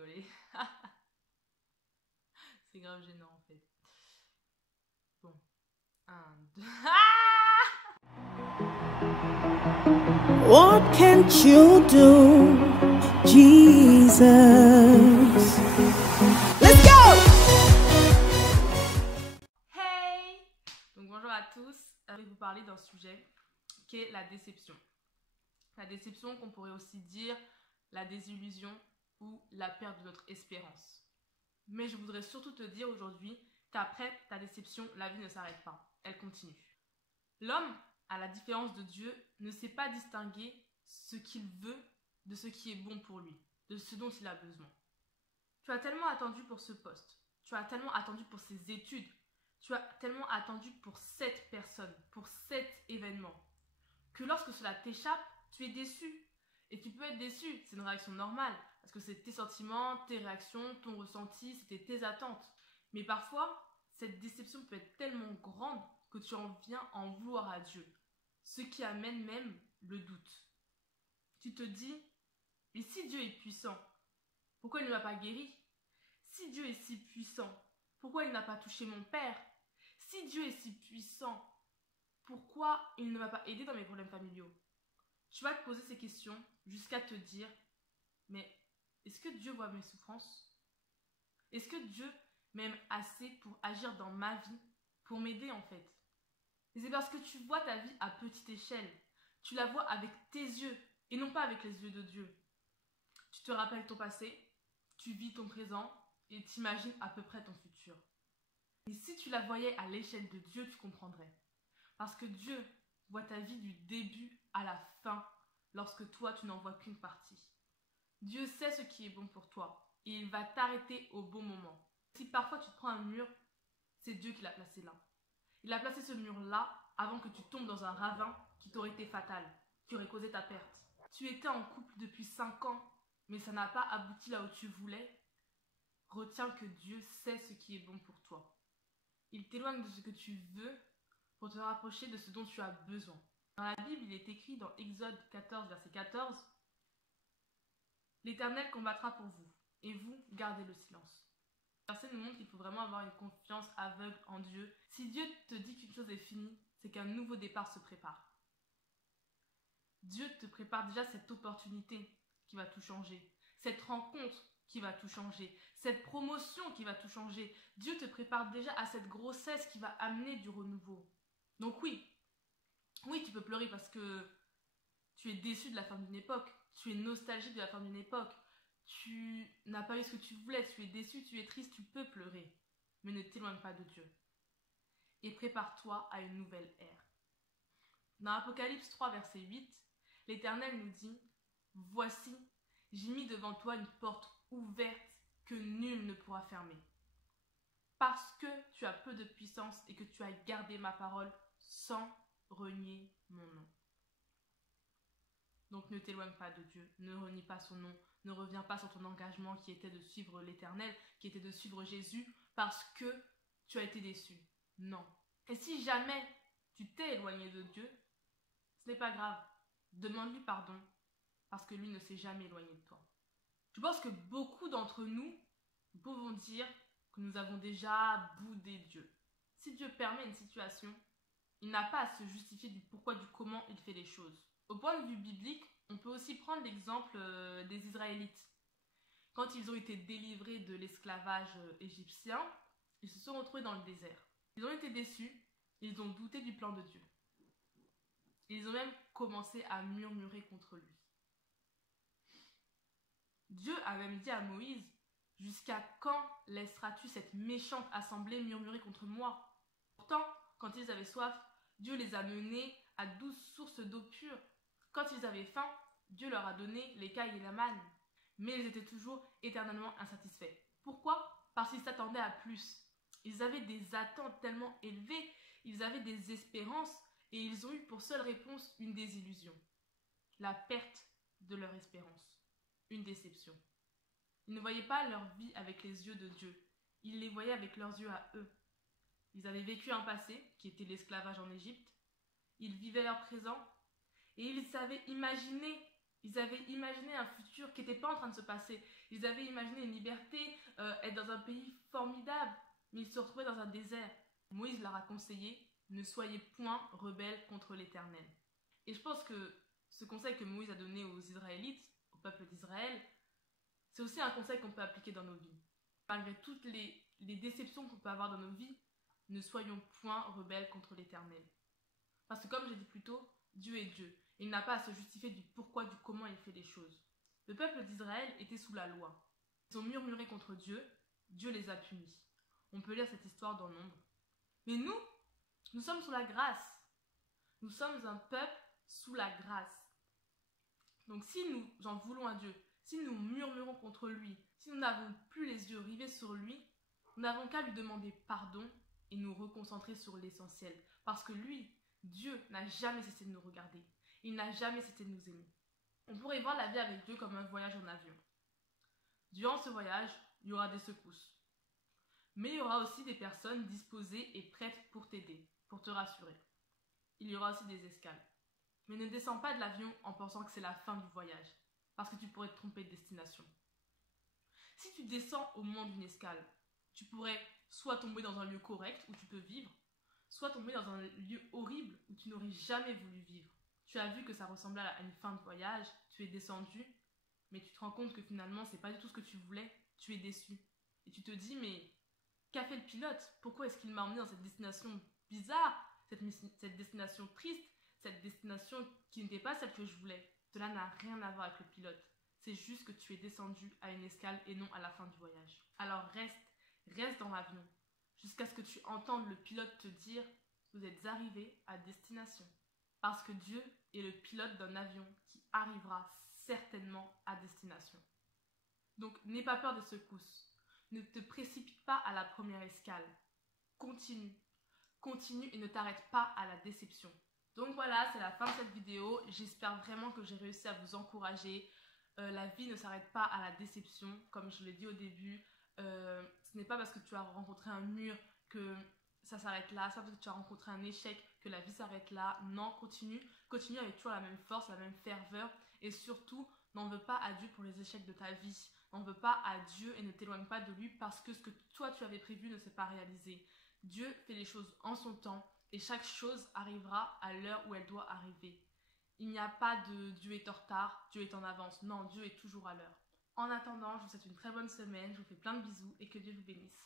rigoler. C'est grave gênant en fait. Bon. 1, 2... What can't you do, Jesus? Let's go! Hey! Donc bonjour à tous. Je vais vous parler d'un sujet qui est la déception. La déception qu'on pourrait aussi dire la désillusion ou la perte de notre espérance. Mais je voudrais surtout te dire aujourd'hui qu'après ta déception, la vie ne s'arrête pas. Elle continue. L'homme, à la différence de Dieu, ne sait pas distinguer ce qu'il veut de ce qui est bon pour lui, de ce dont il a besoin. Tu as tellement attendu pour ce poste, tu as tellement attendu pour ces études, tu as tellement attendu pour cette personne, pour cet événement, que lorsque cela t'échappe, tu es déçu. Et tu peux être déçu, c'est une réaction normale, parce que c'est tes sentiments, tes réactions, ton ressenti, c'était tes attentes. Mais parfois, cette déception peut être tellement grande que tu en viens à en vouloir à Dieu, ce qui amène même le doute. Tu te dis, mais si Dieu est puissant, pourquoi il ne m'a pas guéri? Si Dieu est si puissant, pourquoi il n'a pas touché mon père? Si Dieu est si puissant, pourquoi il ne m'a pas aidé dans mes problèmes familiaux? Tu vas te poser ces questions jusqu'à te dire, mais est-ce que Dieu voit mes souffrances? Est-ce que Dieu m'aime assez pour agir dans ma vie, pour m'aider en fait? Et c'est parce que tu vois ta vie à petite échelle. Tu la vois avec tes yeux et non pas avec les yeux de Dieu. Tu te rappelles ton passé, tu vis ton présent et t'imagines à peu près ton futur. Mais si tu la voyais à l'échelle de Dieu, tu comprendrais. Parce que Dieu voit ta vie du début à la fin, lorsque toi tu n'en vois qu'une partie. Dieu sait ce qui est bon pour toi et il va t'arrêter au bon moment. Si parfois tu te prends un mur, c'est Dieu qui l'a placé là. Il a placé ce mur-là avant que tu tombes dans un ravin qui t'aurait été fatal, qui aurait causé ta perte. Tu étais en couple depuis 5 ans, mais ça n'a pas abouti là où tu voulais. Retiens que Dieu sait ce qui est bon pour toi. Il t'éloigne de ce que tu veux pour te rapprocher de ce dont tu as besoin. Dans la Bible, il est écrit dans Exode 14, verset 14, « L'Éternel combattra pour vous, et vous, gardez le silence. » Ce verset nous montre qu'il faut vraiment avoir une confiance aveugle en Dieu. Si Dieu te dit qu'une chose est finie, c'est qu'un nouveau départ se prépare. Dieu te prépare déjà cette opportunité qui va tout changer, cette rencontre qui va tout changer, cette promotion qui va tout changer. Dieu te prépare déjà à cette grossesse qui va amener du renouveau. Donc oui, tu peux pleurer parce que tu es déçu de la fin d'une époque, tu es nostalgique de la fin d'une époque, tu n'as pas eu ce que tu voulais, tu es déçu, tu es triste, tu peux pleurer. Mais ne t'éloigne pas de Dieu. Et prépare-toi à une nouvelle ère. Dans Apocalypse 3, verset 8, l'Éternel nous dit « Voici, j'ai mis devant toi une porte ouverte que nul ne pourra fermer. Parce que tu as peu de puissance et que tu as gardé ma parole sans renier mon nom. » Donc ne t'éloigne pas de Dieu, ne renie pas son nom, ne reviens pas sur ton engagement qui était de suivre l'Éternel, qui était de suivre Jésus, parce que tu as été déçu. Non. Et si jamais tu t'es éloigné de Dieu, ce n'est pas grave. Demande-lui pardon, parce que lui ne s'est jamais éloigné de toi. Je pense que beaucoup d'entre nous pouvons dire que nous avons déjà boudé Dieu. Si Dieu permet une situation, il n'a pas à se justifier du pourquoi, du comment il fait les choses. Au point de vue biblique, on peut aussi prendre l'exemple des Israélites. Quand ils ont été délivrés de l'esclavage égyptien, ils se sont retrouvés dans le désert. Ils ont été déçus, ils ont douté du plan de Dieu. Ils ont même commencé à murmurer contre lui. Dieu a même dit à Moïse, « Jusqu'à quand laisseras-tu cette méchante assemblée murmurer contre moi ?» Pourtant, quand ils avaient soif, Dieu les a menés à 12 sources d'eau pure. Quand ils avaient faim, Dieu leur a donné l'écaille et la manne. Mais ils étaient toujours éternellement insatisfaits. Pourquoi? Parce qu'ils s'attendaient à plus. Ils avaient des attentes tellement élevées, ils avaient des espérances, et ils ont eu pour seule réponse une désillusion. La perte de leur espérance. Une déception. Ils ne voyaient pas leur vie avec les yeux de Dieu. Ils les voyaient avec leurs yeux à eux. Ils avaient vécu un passé, qui était l'esclavage en Égypte. Ils vivaient leur présent. Et ils savaient imaginer Ils avaient imaginé un futur qui n'était pas en train de se passer. Ils avaient imaginé une liberté, être dans un pays formidable, mais ils se retrouvaient dans un désert. Moïse leur a conseillé, ne soyez point rebelles contre l'Éternel. Et je pense que ce conseil que Moïse a donné aux Israélites, au peuple d'Israël, c'est aussi un conseil qu'on peut appliquer dans nos vies. Malgré toutes les déceptions qu'on peut avoir dans nos vies, ne soyons point rebelles contre l'Éternel. Parce que comme j'ai dit plus tôt, Dieu est Dieu. Il n'a pas à se justifier du pourquoi, du comment il fait les choses. Le peuple d'Israël était sous la loi. Ils ont murmuré contre Dieu, Dieu les a punis. On peut lire cette histoire dans Nombre. Mais nous sommes sous la grâce. Nous sommes un peuple sous la grâce. Donc si nous en voulons à Dieu, si nous murmurons contre lui, si nous n'avons plus les yeux rivés sur lui, nous n'avons qu'à lui demander pardon et nous reconcentrer sur l'essentiel. Parce que lui, Dieu, n'a jamais cessé de nous regarder. Il n'a jamais cessé de nous aimer. On pourrait voir la vie avec Dieu comme un voyage en avion. Durant ce voyage, il y aura des secousses. Mais il y aura aussi des personnes disposées et prêtes pour t'aider, pour te rassurer. Il y aura aussi des escales. Mais ne descends pas de l'avion en pensant que c'est la fin du voyage, parce que tu pourrais te tromper de destination. Si tu descends au moment d'une escale, tu pourrais soit tomber dans un lieu correct où tu peux vivre, soit tomber dans un lieu horrible où tu n'aurais jamais voulu vivre. Tu as vu que ça ressemblait à une fin de voyage, tu es descendu, mais tu te rends compte que finalement c'est pas du tout ce que tu voulais, tu es déçu. Et tu te dis mais qu'a fait le pilote? Pourquoi est-ce qu'il m'a emmené dans cette destination bizarre, cette destination triste, cette destination qui n'était pas celle que je voulais? Cela n'a rien à voir avec le pilote. C'est juste que tu es descendu à une escale et non à la fin du voyage. Alors reste dans l'avion, jusqu'à ce que tu entendes le pilote te dire « Vous êtes arrivé à destination ». Parce que Dieu est le pilote d'un avion qui arrivera certainement à destination. Donc n'aie pas peur des secousses. Ne te précipite pas à la première escale. Continue et ne t'arrête pas à la déception. Donc voilà, c'est la fin de cette vidéo. J'espère vraiment que j'ai réussi à vous encourager. La vie ne s'arrête pas à la déception, comme je l'ai dit au début. Ce n'est pas parce que tu as rencontré un mur que ça s'arrête là. C'est pas parce que tu as rencontré un échec que la vie s'arrête là. Non, continue avec toujours la même force, la même ferveur. Et surtout, n'en veux pas à Dieu pour les échecs de ta vie. N'en veux pas à Dieu et ne t'éloigne pas de lui parce que ce que toi tu avais prévu ne s'est pas réalisé. Dieu fait les choses en son temps et chaque chose arrivera à l'heure où elle doit arriver. Il n'y a pas de Dieu est en retard, Dieu est en avance. Non, Dieu est toujours à l'heure. En attendant, je vous souhaite une très bonne semaine, je vous fais plein de bisous et que Dieu vous bénisse.